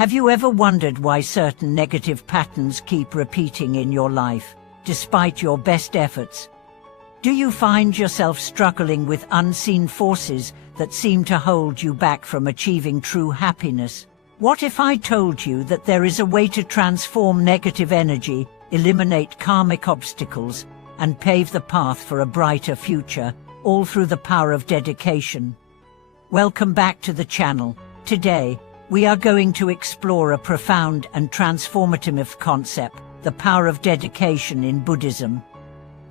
Have you ever wondered why certain negative patterns keep repeating in your life, despite your best efforts? Do you find yourself struggling with unseen forces that seem to hold you back from achieving true happiness? What if I told you that there is a way to transform negative energy, eliminate karmic obstacles, and pave the path for a brighter future, all through the power of dedication? Welcome back to the channel. Today, we are going to explore a profound and transformative concept, the power of dedication in Buddhism.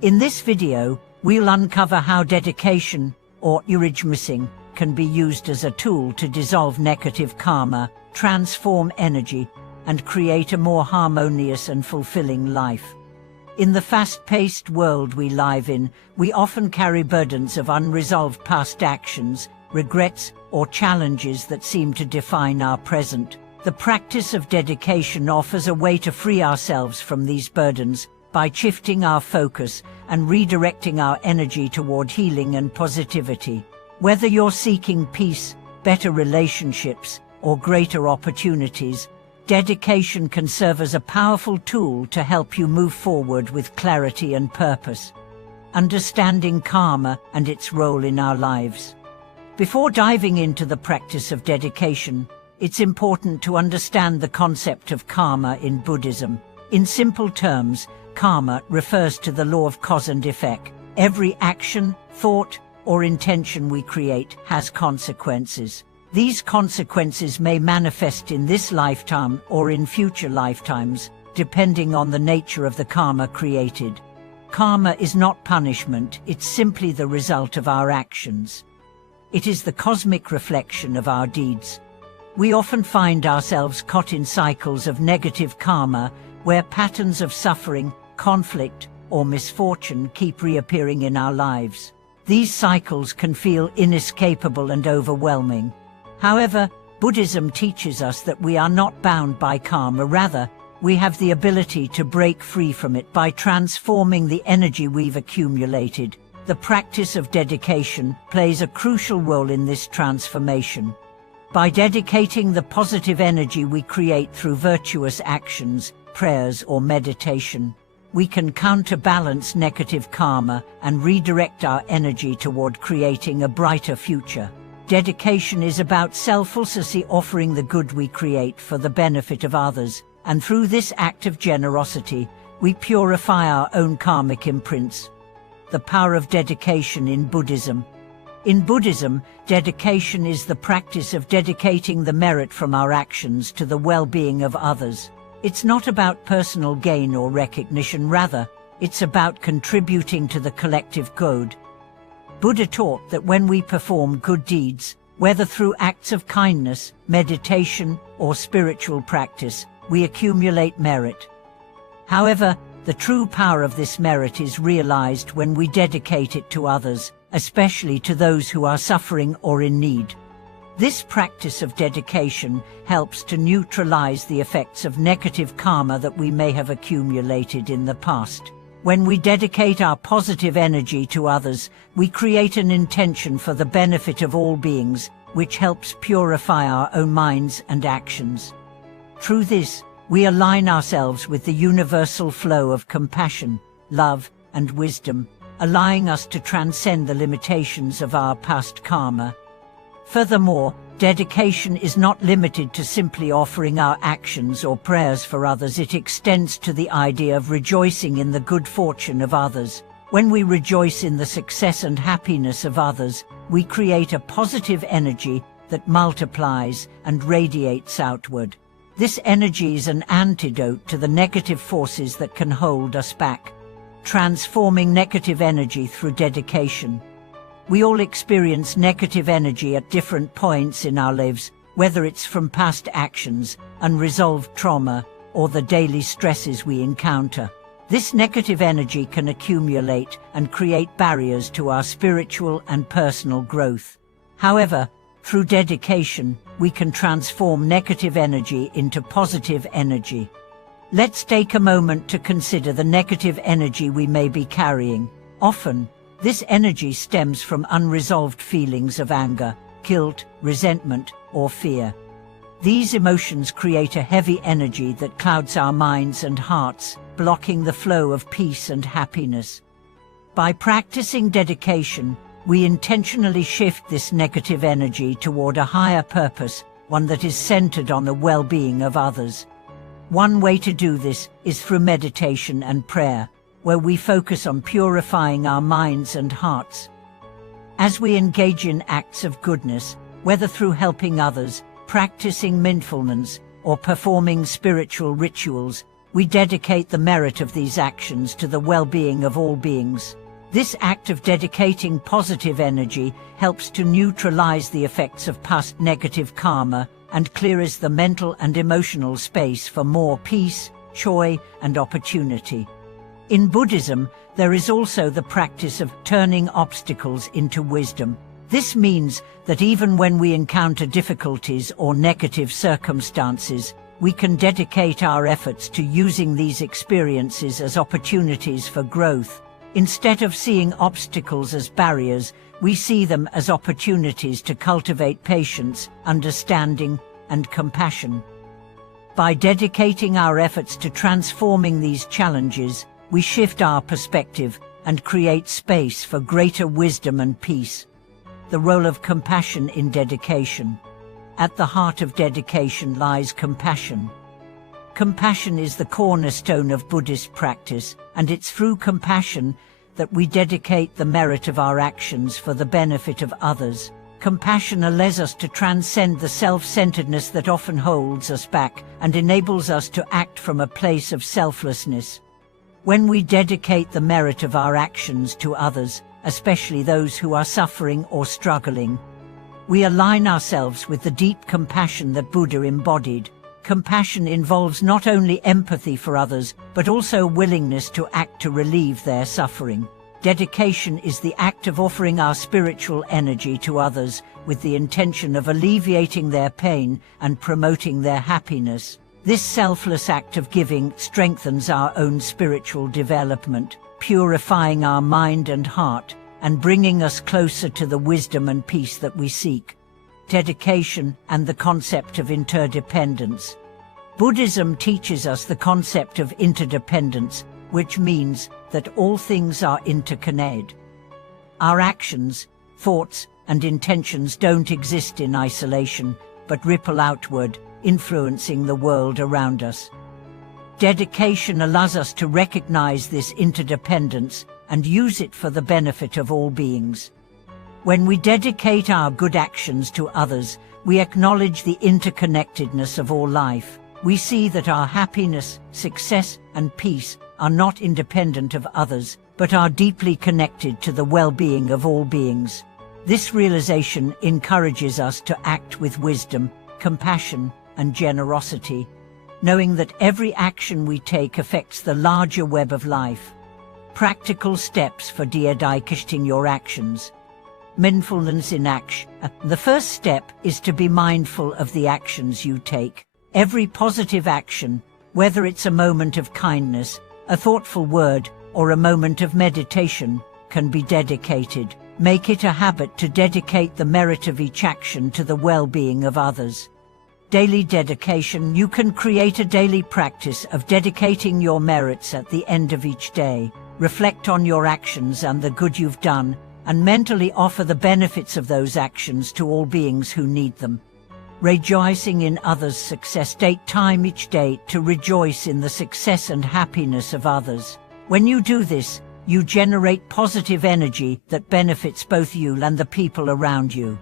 In this video, we'll uncover how dedication, or urijmasing, can be used as a tool to dissolve negative karma, transform energy, and create a more harmonious and fulfilling life. In the fast-paced world we live in, we often carry burdens of unresolved past actions, regrets, or challenges that seem to define our present. The practice of dedication offers a way to free ourselves from these burdens by shifting our focus and redirecting our energy toward healing and positivity. Whether you're seeking peace, better relationships, or greater opportunities, dedication can serve as a powerful tool to help you move forward with clarity and purpose. Understanding karma and its role in our lives. Before diving into the practice of dedication, it's important to understand the concept of karma in Buddhism. In simple terms, karma refers to the law of cause and effect. Every action, thought, or intention we create has consequences. These consequences may manifest in this lifetime or in future lifetimes, depending on the nature of the karma created. Karma is not punishment, it's simply the result of our actions. It is the cosmic reflection of our deeds. We often find ourselves caught in cycles of negative karma, where patterns of suffering, conflict, or misfortune keep reappearing in our lives. These cycles can feel inescapable and overwhelming. However, Buddhism teaches us that we are not bound by karma. Rather, we have the ability to break free from it by transforming the energy we've accumulated. The practice of dedication plays a crucial role in this transformation. By dedicating the positive energy we create through virtuous actions, prayers, or meditation, we can counterbalance negative karma and redirect our energy toward creating a brighter future. Dedication is about selflessly offering the good we create for the benefit of others, and through this act of generosity, we purify our own karmic imprints. The power of dedication in Buddhism. In Buddhism, dedication is the practice of dedicating the merit from our actions to the well-being of others. It's not about personal gain or recognition, rather, it's about contributing to the collective good. Buddha taught that when we perform good deeds, whether through acts of kindness, meditation, or spiritual practice, we accumulate merit. However, the true power of this merit is realized when we dedicate it to others, especially to those who are suffering or in need. This practice of dedication helps to neutralize the effects of negative karma that we may have accumulated in the past. When we dedicate our positive energy to others, we create an intention for the benefit of all beings, which helps purify our own minds and actions. Through this, we align ourselves with the universal flow of compassion, love, and wisdom, allowing us to transcend the limitations of our past karma. Furthermore, dedication is not limited to simply offering our actions or prayers for others. It extends to the idea of rejoicing in the good fortune of others. When we rejoice in the success and happiness of others, we create a positive energy that multiplies and radiates outward. This energy is an antidote to the negative forces that can hold us back, transforming negative energy through dedication. We all experience negative energy at different points in our lives, whether it's from past actions, unresolved trauma, or the daily stresses we encounter. This negative energy can accumulate and create barriers to our spiritual and personal growth. However, through dedication, we can transform negative energy into positive energy. Let's take a moment to consider the negative energy we may be carrying. Often, this energy stems from unresolved feelings of anger, guilt, resentment, or fear. These emotions create a heavy energy that clouds our minds and hearts, blocking the flow of peace and happiness. By practicing dedication, we intentionally shift this negative energy toward a higher purpose, one that is centered on the well-being of others. One way to do this is through meditation and prayer, where we focus on purifying our minds and hearts. As we engage in acts of goodness, whether through helping others, practicing mindfulness, or performing spiritual rituals, we dedicate the merit of these actions to the well-being of all beings. This act of dedicating positive energy helps to neutralize the effects of past negative karma and clears the mental and emotional space for more peace, joy, and opportunity. In Buddhism, there is also the practice of turning obstacles into wisdom. This means that even when we encounter difficulties or negative circumstances, we can dedicate our efforts to using these experiences as opportunities for growth. Instead of seeing obstacles as barriers, we see them as opportunities to cultivate patience, understanding, and compassion. By dedicating our efforts to transforming these challenges, we shift our perspective and create space for greater wisdom and peace. The role of compassion in dedication. At the heart of dedication lies compassion. Compassion is the cornerstone of Buddhist practice, and it's through compassion that we dedicate the merit of our actions for the benefit of others. Compassion allows us to transcend the self-centeredness that often holds us back and enables us to act from a place of selflessness. When we dedicate the merit of our actions to others, especially those who are suffering or struggling, we align ourselves with the deep compassion that Buddha embodied. Compassion involves not only empathy for others, but also willingness to act to relieve their suffering. Dedication is the act of offering our spiritual energy to others with the intention of alleviating their pain and promoting their happiness. This selfless act of giving strengthens our own spiritual development, purifying our mind and heart, and bringing us closer to the wisdom and peace that we seek. Dedication and the concept of interdependence. Buddhism teaches us the concept of interdependence, which means that all things are interconnected. Our actions, thoughts, and intentions don't exist in isolation, but ripple outward, influencing the world around us. Dedication allows us to recognize this interdependence and use it for the benefit of all beings. When we dedicate our good actions to others, we acknowledge the interconnectedness of all life. We see that our happiness, success, and peace are not independent of others, but are deeply connected to the well-being of all beings. This realization encourages us to act with wisdom, compassion, and generosity, knowing that every action we take affects the larger web of life. Practical steps for dedicating your actions. Mindfulness in action. The first step is to be mindful of the actions you take. Every positive action, whether it's a moment of kindness, a thoughtful word, or a moment of meditation, can be dedicated. Make it a habit to dedicate the merit of each action to the well-being of others. Daily dedication. You can create a daily practice of dedicating your merits at the end of each day. Reflect on your actions and the good you've done, and mentally offer the benefits of those actions to all beings who need them. Rejoicing in others' success. Take time each day to rejoice in the success and happiness of others. When you do this, you generate positive energy that benefits both you and the people around you.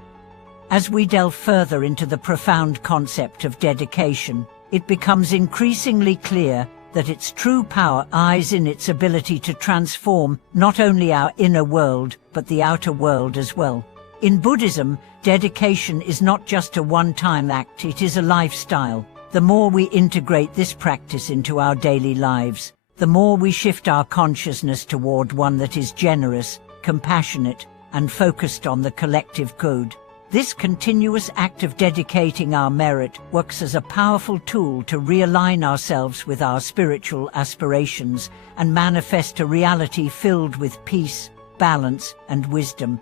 As we delve further into the profound concept of dedication, it becomes increasingly clear that its true power lies in its ability to transform not only our inner world, but the outer world as well. In Buddhism, dedication is not just a one-time act, it is a lifestyle. The more we integrate this practice into our daily lives, the more we shift our consciousness toward one that is generous, compassionate, and focused on the collective good. This continuous act of dedicating our merit works as a powerful tool to realign ourselves with our spiritual aspirations and manifest a reality filled with peace, balance, and wisdom.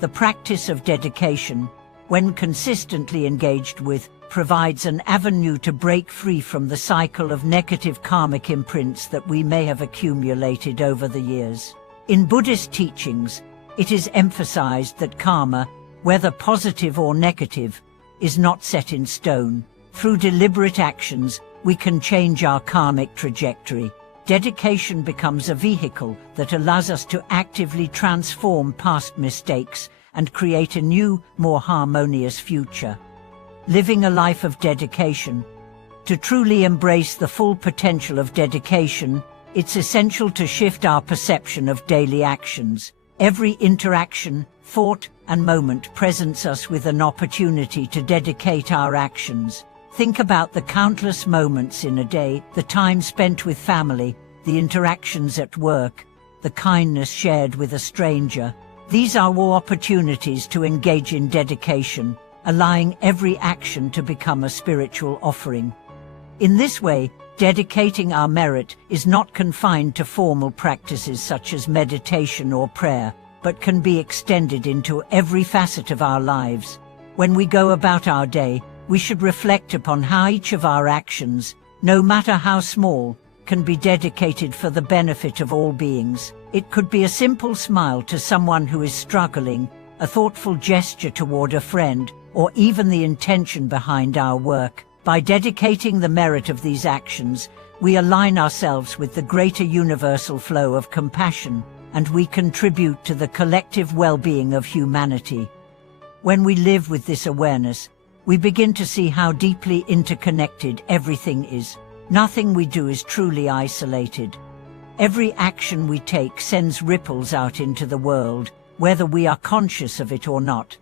The practice of dedication, when consistently engaged with, provides an avenue to break free from the cycle of negative karmic imprints that we may have accumulated over the years. In Buddhist teachings, it is emphasized that karma, whether positive or negative, is not set in stone. Through deliberate actions, we can change our karmic trajectory. Dedication becomes a vehicle that allows us to actively transform past mistakes and create a new, more harmonious future. Living a life of dedication. To truly embrace the full potential of dedication, it's essential to shift our perception of daily actions. Every interaction, thought, and moment presents us with an opportunity to dedicate our actions. Think about the countless moments in a day, the time spent with family, the interactions at work, the kindness shared with a stranger. These are all opportunities to engage in dedication, allowing every action to become a spiritual offering. In this way, dedicating our merit is not confined to formal practices such as meditation or prayer, but can be extended into every facet of our lives. When we go about our day, we should reflect upon how each of our actions, no matter how small, can be dedicated for the benefit of all beings. It could be a simple smile to someone who is struggling, a thoughtful gesture toward a friend, or even the intention behind our work. By dedicating the merit of these actions, we align ourselves with the greater universal flow of compassion, and we contribute to the collective well-being of humanity. When we live with this awareness, we begin to see how deeply interconnected everything is. Nothing we do is truly isolated. Every action we take sends ripples out into the world, whether we are conscious of it or not.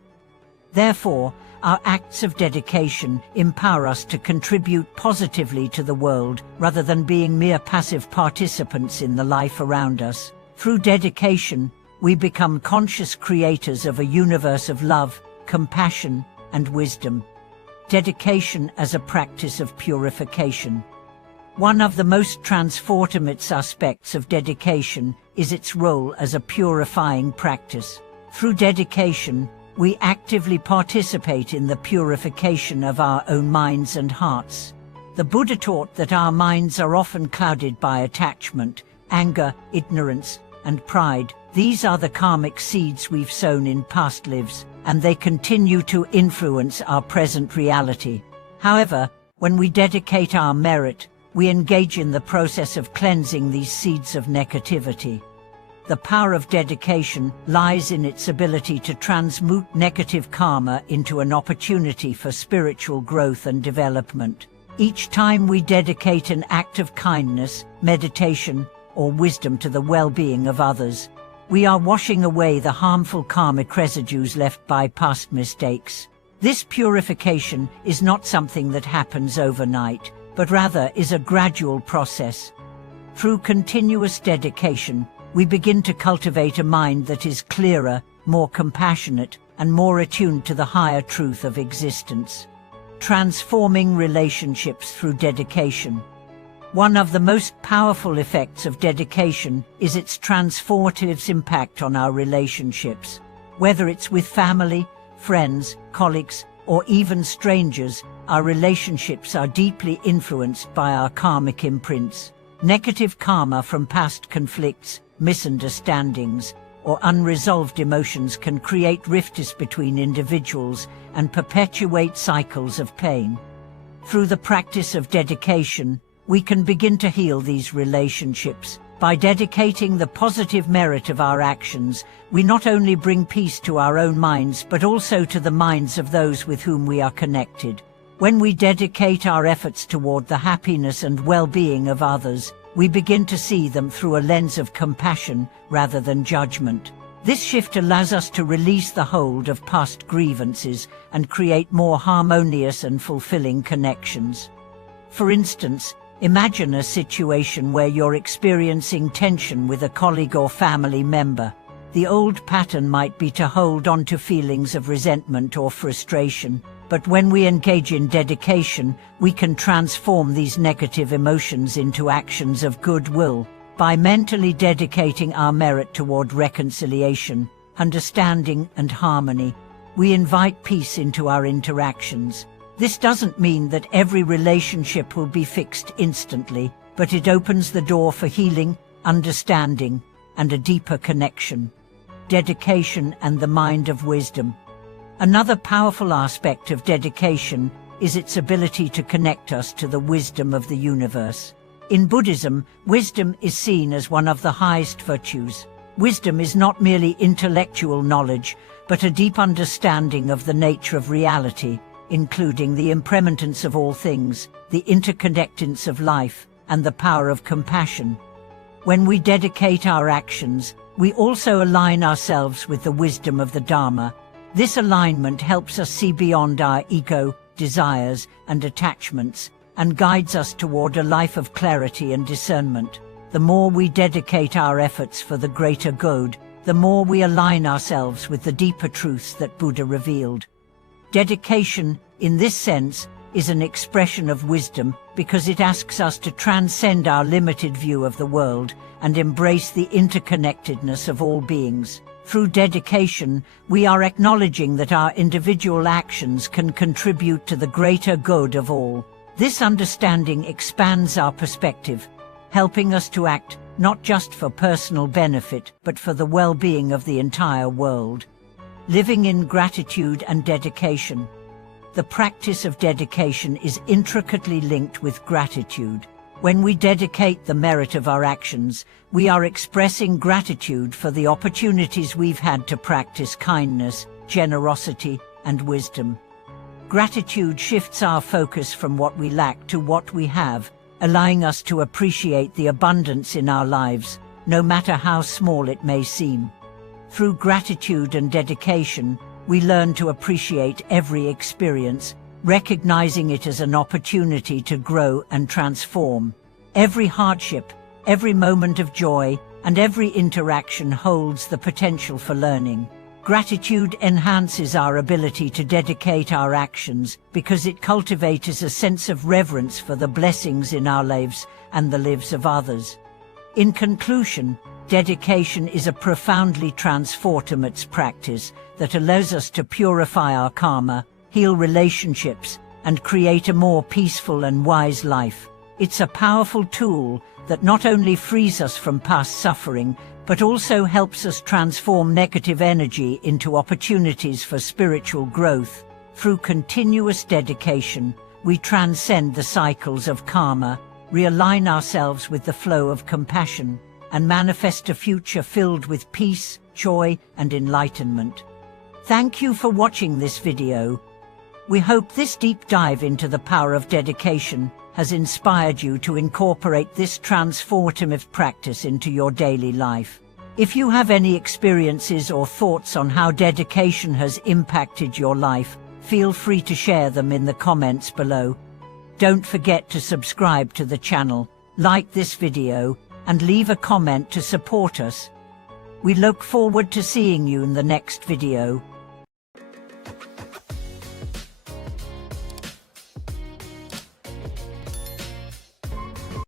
Therefore, our acts of dedication empower us to contribute positively to the world rather than being mere passive participants in the life around us. Through dedication, we become conscious creators of a universe of love, compassion, and wisdom. Dedication as a practice of purification. One of the most transformative aspects of dedication is its role as a purifying practice. Through dedication, we actively participate in the purification of our own minds and hearts. The Buddha taught that our minds are often clouded by attachment, anger, ignorance, and pride. These are the karmic seeds we've sown in past lives, and they continue to influence our present reality. However, when we dedicate our merit, we engage in the process of cleansing these seeds of negativity. The power of dedication lies in its ability to transmute negative karma into an opportunity for spiritual growth and development. Each time we dedicate an act of kindness, meditation, or wisdom to the well-being of others, we are washing away the harmful karmic residues left by past mistakes. This purification is not something that happens overnight, but rather is a gradual process. Through continuous dedication, we begin to cultivate a mind that is clearer, more compassionate, and more attuned to the higher truth of existence. Transforming relationships through dedication. One of the most powerful effects of dedication is its transformative impact on our relationships. Whether it's with family, friends, colleagues, or even strangers, our relationships are deeply influenced by our karmic imprints. Negative karma from past conflicts, misunderstandings, or unresolved emotions can create rifts between individuals and perpetuate cycles of pain. Through the practice of dedication, we can begin to heal these relationships. By dedicating the positive merit of our actions, we not only bring peace to our own minds but also to the minds of those with whom we are connected. When we dedicate our efforts toward the happiness and well-being of others, we begin to see them through a lens of compassion rather than judgment. This shift allows us to release the hold of past grievances and create more harmonious and fulfilling connections. For instance, imagine a situation where you're experiencing tension with a colleague or family member. The old pattern might be to hold on to feelings of resentment or frustration, but when we engage in dedication, we can transform these negative emotions into actions of goodwill. By mentally dedicating our merit toward reconciliation, understanding, and harmony, we invite peace into our interactions. This doesn't mean that every relationship will be fixed instantly, but it opens the door for healing, understanding, and a deeper connection. Dedication and the mind of wisdom. Another powerful aspect of dedication is its ability to connect us to the wisdom of the universe. In Buddhism, wisdom is seen as one of the highest virtues. Wisdom is not merely intellectual knowledge, but a deep understanding of the nature of reality, including the impermanence of all things, the interconnectedness of life, and the power of compassion. When we dedicate our actions, we also align ourselves with the wisdom of the Dharma. This alignment helps us see beyond our ego, desires, and attachments, and guides us toward a life of clarity and discernment. The more we dedicate our efforts for the greater good, the more we align ourselves with the deeper truths that Buddha revealed. Dedication, in this sense, is an expression of wisdom because it asks us to transcend our limited view of the world and embrace the interconnectedness of all beings. Through dedication, we are acknowledging that our individual actions can contribute to the greater good of all. This understanding expands our perspective, helping us to act not just for personal benefit, but for the well-being of the entire world. Living in gratitude and dedication. The practice of dedication is intricately linked with gratitude. When we dedicate the merit of our actions, we are expressing gratitude for the opportunities we've had to practice kindness, generosity, and wisdom. Gratitude shifts our focus from what we lack to what we have, allowing us to appreciate the abundance in our lives, no matter how small it may seem. Through gratitude and dedication, we learn to appreciate every experience, recognizing it as an opportunity to grow and transform. Every hardship, every moment of joy, and every interaction holds the potential for learning. Gratitude enhances our ability to dedicate our actions because it cultivates a sense of reverence for the blessings in our lives and the lives of others. In conclusion, dedication is a profoundly transformative practice that allows us to purify our karma, heal relationships, and create a more peaceful and wise life. It's a powerful tool that not only frees us from past suffering, but also helps us transform negative energy into opportunities for spiritual growth. Through continuous dedication, we transcend the cycles of karma, realign ourselves with the flow of compassion, and manifest a future filled with peace, joy, and enlightenment. Thank you for watching this video. We hope this deep dive into the power of dedication has inspired you to incorporate this transformative practice into your daily life. If you have any experiences or thoughts on how dedication has impacted your life, feel free to share them in the comments below. Don't forget to subscribe to the channel, like this video, and leave a comment to support us. We look forward to seeing you in the next video.